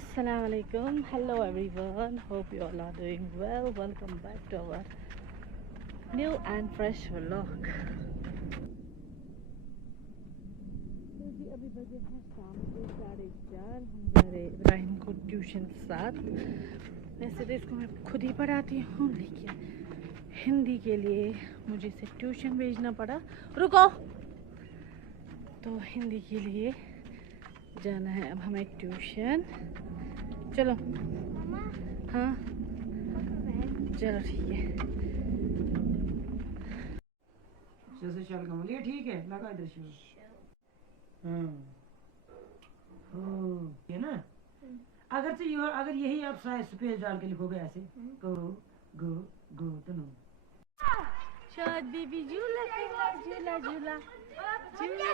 Assalamualaikum. Hello everyone. Hope you all are doing well. Welcome back to our new and fresh vlog. तो जी अभी बजे हैं शाम के 4:30। हम जा रहे इब्राहिम को ट्यूशन 7। वैसे तो इसको मैं खुद ही पढ़ाती हूँ, लेकिन हिंदी के लिए मुझे इसे ट्यूशन भेजना पड़ा। रुको, तो हिंदी के लिए जाना है अब हमें ट्यूशन। चलो हाँ चलो ठीक है। जैसे शाल का बोलिए ठीक है, लगा इधर से। ये ना अगर से अगर यही आप स्पेस डाल के लिखोगे ऐसे गो गो गो तो नो शाद बेबी झूला झूला झूला झूला झूला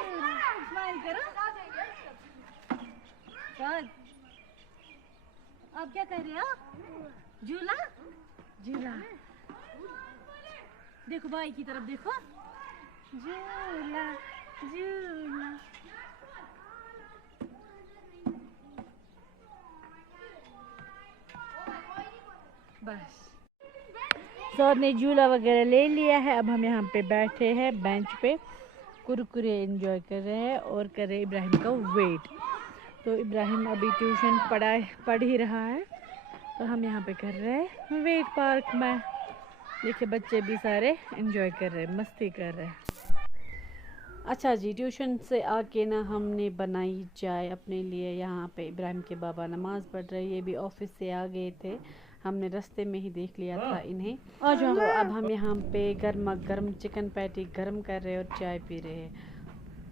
स्माइल करो। शाद आप क्या कर रहे हो? झूला झूला, देखो भाई की तरफ देखो। झूला झूला, बस सौद ने झूला वगैरह ले लिया है। अब हम यहाँ पे बैठे हैं बेंच पे, कुरकुरे एंजॉय कर रहे हैं और कर रहे इब्राहिम का वेट। तो इब्राहिम अभी ट्यूशन पढ़ ही रहा है, तो हम यहाँ पे कर रहे हैं वेट पार्क में। देखिए बच्चे भी सारे एंजॉय कर रहे हैं, मस्ती कर रहे हैं। अच्छा जी, ट्यूशन से आके ना हमने बनाई चाय अपने लिए। यहाँ पे इब्राहिम के बाबा नमाज़ पढ़ रहे, ये भी ऑफिस से आ गए थे, हमने रास्ते में ही देख लिया था इन्हें। और जो अब हम यहाँ पे गर्मा गर्म चिकन पैटी गर्म कर रहे और चाय पी रहे हैं।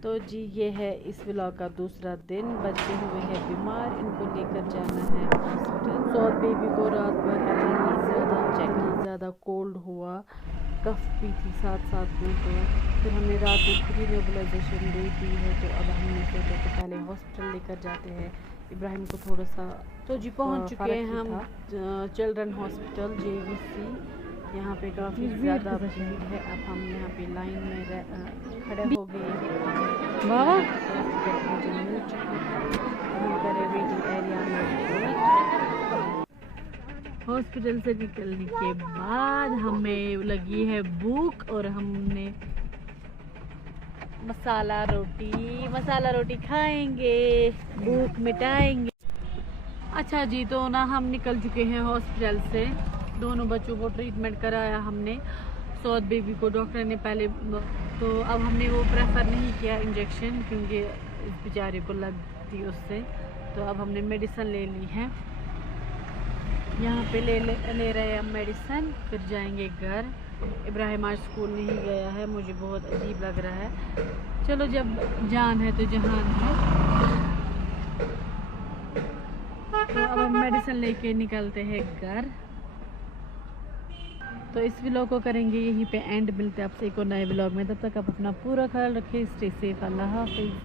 तो जी ये है इस व्लॉग का दूसरा दिन। बच्चे हुए हैं बीमार, इनको लेकर जाना है हॉस्पिटल। सौद बेबी को रात भर ज़्यादा कोल्ड हुआ, कफ भी थी, साथ में। तो फिर हमने रात में फ्री नेबुलाइजेशन दे दी है। तो अब हमने सोचा कि पहले हॉस्पिटल लेकर जाते हैं इब्राहिम को थोड़ा सा। तो जी पहुंच चुके हैं हम चिल्ड्रन हॉस्पिटल JVC। यहाँ पे काफ़ी ज़्यादा भीड़ है। अब हम यहाँ पे लाइन में खड़े हो गए हैं। मिल चुकी है, हम करें वेटिंग एरिया में। हॉस्पिटल से निकलने के बाद हमें लगी है भूख और हमने मसाला रोटी खाएंगे, भूख मिटाएंगे। अच्छा जी, तो ना हम निकल चुके हैं हॉस्पिटल से। दोनों बच्चों को ट्रीटमेंट कराया हमने। सौद बेबी को डॉक्टर ने पहले, तो अब हमने वो प्रेफर नहीं किया इंजेक्शन, क्योंकि इस बेचारे को लगती उससे। तो अब हमने मेडिसिन ले ली है, यहाँ पे ले रहे हैं मेडिसिन, फिर जाएंगे घर। इब्राहिम आज स्कूल नहीं गया है, मुझे बहुत अजीब लग रहा है। चलो जब जान है तो जहान है। तो अब हम मेडिसिन लेके निकलते हैं घर। तो इस व्लॉग को करेंगे यहीं पे एंड। मिलते हैं आपसे एक और नए व्लॉग में, तब तक आप अपना पूरा ख्याल रखें। स्टे सेफ, अल्लाह हाफिज़।